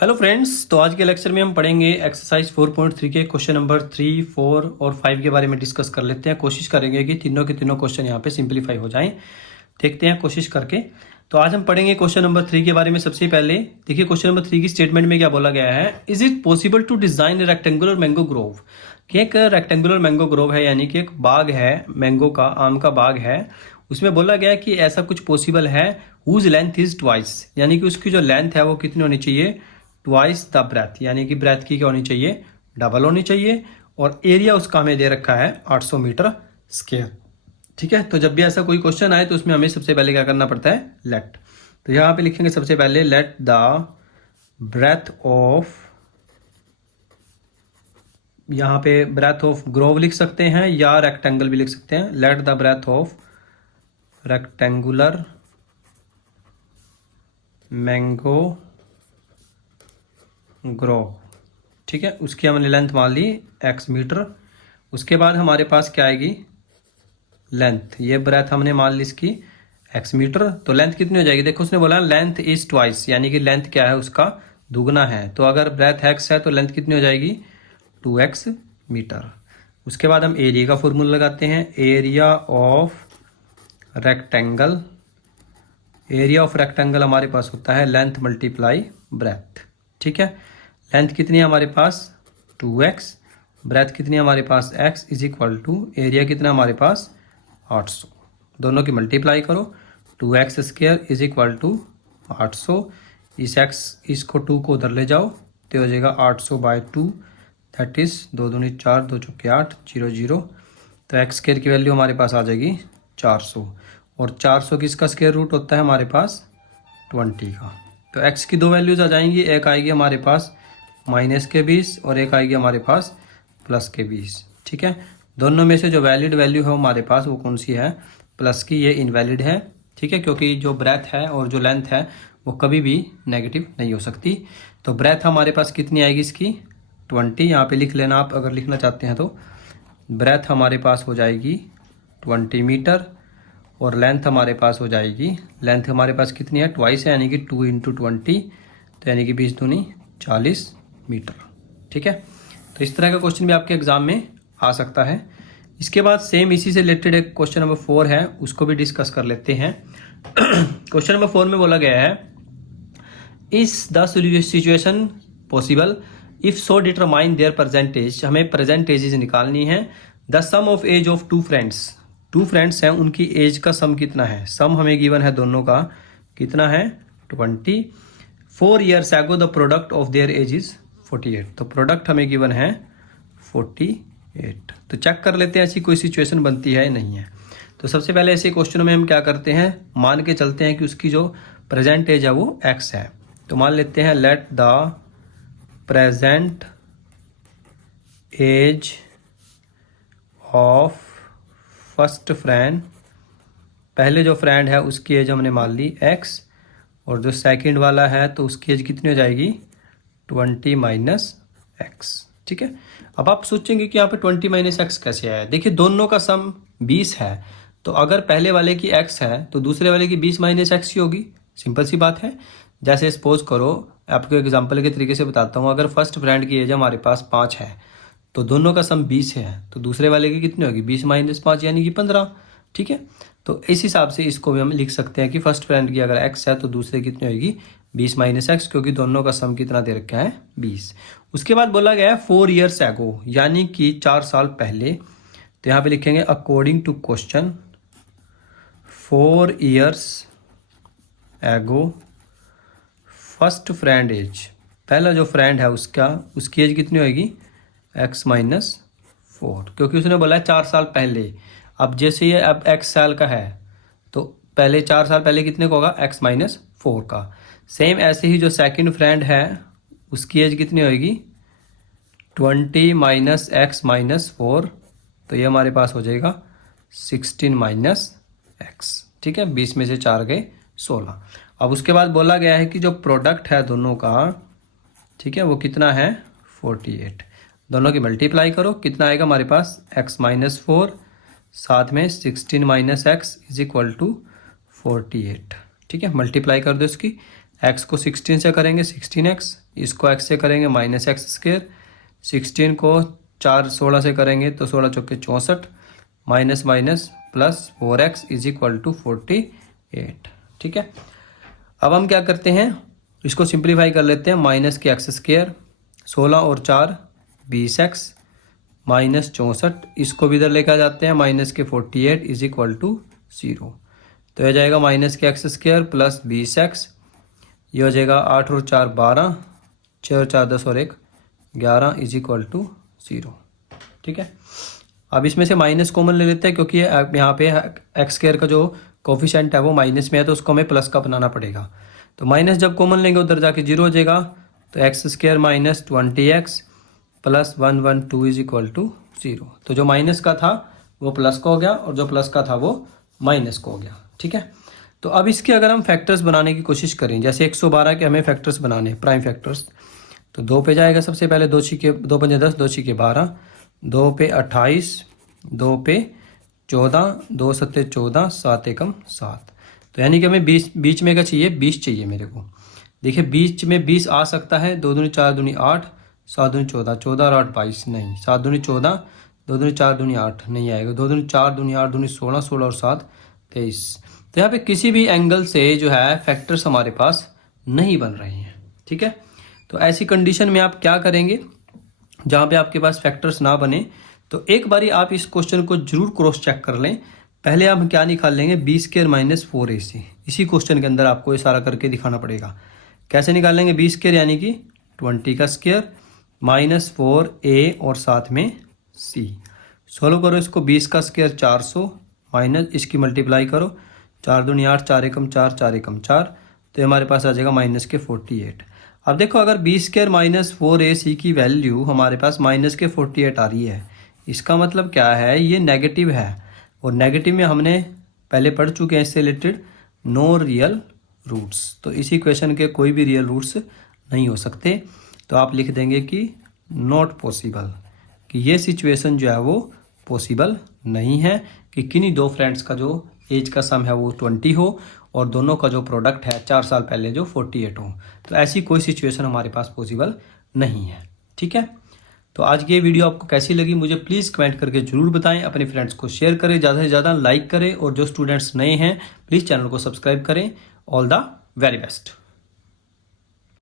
Hello friends, तो आज के लेक्चर में हम पढ़ेंगे एक्सरसाइज 4.3 के क्वेश्चन नंबर 3, 4 और 5 के बारे में डिस्कस कर लेते हैं। कोशिश करेंगे कि तीनों के तीनों क्वेश्चन यहाँ पे सिंपलीफाई हो जाएं। देखते हैं कोशिश करके। तो आज हम पढ़ेंगे क्वेश्चन नंबर 3 के बारे में। सबसे पहले देखिए क्वेश्चन नंबर 3 की स्टेटमेंट में क्या बोला गया है। Is it possible to design rectangular mango grove. कि एक रेक्टेंगुलर मैंगो ग्रोव है, यानी कि एक बाग है मैंगो का, आम का बाग है। उसमें बोला गया कि ऐसा कुछ पॉसिबल है हुज लेंथ इज ट्वाइस, यानी कि उसकी जो लेंथ है वो कितनी होनी चाहिए, ट्वाइस द ब्रेथ, यानी कि ब्रेथ की क्या होनी चाहिए, डबल होनी चाहिए। और एरिया उसका हमें दे रखा है 800 मीटर स्क्वायर। ठीक है, तो जब भी ऐसा कोई क्वेश्चन आए तो उसमें हमें सबसे पहले क्या करना पड़ता है, लेट। तो यहाँ पे लिखेंगे सबसे पहले लेट द ब्रेथ ऑफ, यहाँ पे ब्रेथ ऑफ ग्रोव लिख सकते हैं या रेक्टेंगल भी लिख सकते हैं। Let the breadth of rectangular mango grove. ठीक है, उसकी हमने लेंथ मान ली x मीटर। उसके बाद हमारे पास क्या आएगी, लेंथ। ये ब्रेथ हमने मान ली इसकी x मीटर, तो लेंथ कितनी हो जाएगी। देखो उसने बोला लेंथ इज ट्वाइस, यानी कि लेंथ क्या है उसका दुगना है। तो अगर ब्रेथ x है तो लेंथ कितनी हो जाएगी, 2x मीटर। उसके बाद हम एरिया का फॉर्मूला लगाते हैं। Area of rectangle, area of rectangle हमारे पास होता है लेंथ मल्टीप्लाई ब्रेथ। ठीक है, लेंथ कितनी है हमारे पास 2x, ब्रेथ कितनी है हमारे पास x is equal to area कितना हमारे पास 800। दोनों की मल्टीप्लाई करो, 2x square is equal to 800। इस x इसको 2 को उधर ले जाओ तो हो जाएगा 800/2, दैट इज 2 दूनी 4, 2 चौके 8, 0 0। तो x स्क्वायर की वैल्यू हमारे पास आ जाएगी 400, और 400 किसका स्क्वायर रूट होता है हमारे पास 20 का। तो x की दो वैल्यूज आ जाएंगी, एक आएगी हमारे पास -20 और एक आएगी हमारे पास +20। ठीक है, दोनों में से जो वैलिड वैल्यू है हमारे पास वो कौन सी है, प्लस की, ये इनवैलिड है। ठीक है, क्योंकि जो ब्रेथ है और जो लेंथ है वो कभी भी नेगेटिव नहीं हो सकती। तो ब्रेथ हमारे पास कितनी आएगी इसकी 20, यहाँ पे लिख लेना आप अगर लिखना चाहते हैं तो। ब्रेथ हमारे पास हो जाएगी 20 मीटर और लेंथ हमारे पास हो जाएगी, लेंथ हमारे पास कितनी है ट्वाइस है, यानी कि 2 × 20, तो यानी कि 20 दूनी 40 मीटर। ठीक है, तो इस तरह का क्वेश्चन भी आपके एग्जाम में आ सकता है। इसके बाद सेम इसी से रिलेटेड एक क्वेश्चन नंबर 4 है, उसको भी डिस्कस कर लेते हैं। क्वेश्चन नंबर 4 में बोला गया है is the situation possible if so determine their percentage. हमें परसेंटेजेस निकालनी है। The sum of age of two friends हैं, उनकी एज का सम कितना है। सम हमें गिवन है दोनों का, कितना है 20। 4 years ago the product of their age is 48। तो प्रोडक्ट हमें गिवन है 48। तो चेक कर लेते हैं ऐसी कोई सिचुएशन बनती है या नहीं है। तो सबसे पहले ऐसे क्वेश्चनों में हम क्या करते हैं, मान के चलते हैं कि उसकी जो प्रेजेंट एज है वो x है। तो मान लेते हैं let the present age of first friend, पहले जो फ्रेंड है उसकी एज हमने मान ली x, और जो सेकंड वाला है तो उसकी एज कितनी हो जाएगी 20 - x। ठीक है, अब आप सोचेंगे कि यहाँ पे 20 - x कैसे आया। देखिए दोनों का सम 20 है, तो अगर पहले वाले की x है तो दूसरे वाले की 20 - x ही होगी। सिंपल सी बात है। जैसे सपोज करो, आपको एग्जांपल के तरीके से बताता हूँ, अगर फर्स्ट फ्रेंड की एज हमारे पास 5 है तो दोनों का सम 20 है, तो दूसरे वाले की कितनी होगी 20 - 5 यानी कि 15। ठीक है, तो इस हिसाब से इसको भी हम लिख सकते हैं कि फर्स्ट फ्रेंड की अगर x है तो दूसरे कितनी होगी 20 - x, क्योंकि दोनों का सम कितना दे रखा है 20। उसके बाद बोला गया है 4 years ago, यानी कि 4 साल पहले। तो यहाँ पे लिखेंगे according to question 4 years ago first friend age, पहला जो फ्रेंड है उसकी एज कितनी होगी x - 4, क्योंकि उसने बोला है 4 साल पहले। अब जैसे ये अब x साल का है तो पहले 4 साल पहले कितने का होगा x - 4 का। सेम ऐसे ही जो सेकंड फ्रेंड है उसकी एज कितनी होगी 20 - x - 4, तो ये हमारे पास हो जाएगा 16 - x। ठीक है, 20 में से 4 गए 16। अब उसके बाद बोला गया है कि जो प्रोडक्ट है दोनों का, ठीक है, वो कितना है 48। दोनों की मल्टीप्लाई करो, कितना आएगा हमारे पास x - 4 साथ में 16 - x इज इक्वल टू 48। ठीक है, मल्टीप्लाई कर दो इसकी, x को 16 से करेंगे 16x, इसको x से करेंगे माइनस एक्स स्क्र, 16 को 16 से करेंगे तो 16 चौके 64, minus minus plus 4x is equal to 48। ठीक है, अब हम क्या करते हैं, इसको सिंप्लीफाई कर लेते हैं। माइनस के एक्स स्क्र, 16 और 4 20x माइनस 64, इसको भी इधर लेकर जाते हैं, माइनस के 48 इज इक्वल टू 0। तो यह जाएगा माइनस के एक्स स्क्र प्लस 20x, ये हो जाएगा 8 और 4 12, 6 और 4 10 और 1 11 इज इक्वल टू 0। ठीक है, अब इसमें से माइनस कॉमन ले लेते हैं क्योंकि यहाँ पे एक्स स्क्र का जो कोफिशिएंट है वो माइनस में है, तो उसको हमें प्लस का बनाना पड़ेगा। तो माइनस जब कॉमन लेंगे उधर जाके 0 हो जाएगा, तो x square minus 20x plus 112 is equal to 0। तो जो माइनस का था वो प्लस का हो गया और जो प्लस का था वो माइनस का हो गया। ठीक है, तो अब इसके अगर हम फैक्टर्स बनाने की कोशिश करें, जैसे 112 के हमें फैक्टर्स बनाने, प्राइम फैक्टर्स, तो 2 पे जाएगा सबसे पहले, 2 छिके 2 पंजे 10, 2 छिके 12, 2 पे 28, 2 पे 14, 2 सत्ते 14, 7 एकम 7। तो यानी कि हमें बीच में क्या चाहिए, 20 चाहिए मेरे को। देखिए बीच में 20 आ सकता है, 2 दूनी 4 दूनी 8, 7 दूनी 14, 14 और 8 22 नहीं, 7 दूनी 14, 2 दूनी 4 दूनी 8 नहीं आएगा, 2 दूनी 4 दूनी 8 दूनी 16, 16 और 7 23। तो यहाँ पे किसी भी एंगल से जो है फैक्टर्स हमारे पास नहीं बन रहे हैं। ठीक है, तो ऐसी कंडीशन में आप क्या करेंगे, जहाँ पे आपके पास फैक्टर्स ना बने, तो एक बारी आप इस क्वेश्चन को जरूर क्रॉस चेक कर लें। पहले आप क्या निकाल लेंगे, बी स्क्र माइनस 4ac, इसी क्वेश्चन के अंदर आपको ये सारा करके दिखाना पड़ेगा। कैसे निकालेंगे, बी स्क्र यानी कि 20 का स्क्र माइनस 4a और साथ में c, सोल्व करो इसको, 20 का स्क्र 400 माइनस इसकी मल्टीप्लाई करो, 4 दूनी 8, 4 एकम 4, 4 एकम 4, तो हमारे पास आ जाएगा माइनस के 48। अब देखो अगर बी स्क्र माइनस 4ac की वैल्यू हमारे पास माइनस के 48 आ रही है, इसका मतलब क्या है, ये नेगेटिव है, और नेगेटिव में हमने पहले पढ़ चुके हैं इससे रिलेटेड, नो रियल रूट्स। तो इसी क्वेश्चन के कोई भी रियल रूट्स नहीं हो सकते, तो आप लिख देंगे कि नॉट पॉसिबल, कि ये सिचुएशन जो है वो पॉसिबल नहीं है कि किन्हीं दो फ्रेंड्स का जो एज का सम है वो 20 हो और दोनों का जो प्रोडक्ट है 4 साल पहले जो 48 हो। तो ऐसी कोई सिचुएशन हमारे पास पॉसिबल नहीं है। ठीक है, तो आज की ये वीडियो आपको कैसी लगी मुझे प्लीज़ कमेंट करके ज़रूर बताएं, अपने फ्रेंड्स को शेयर करें, ज़्यादा से ज़्यादा लाइक करें, और जो स्टूडेंट्स नए हैं प्लीज़ चैनल को सब्सक्राइब करें। All the very best.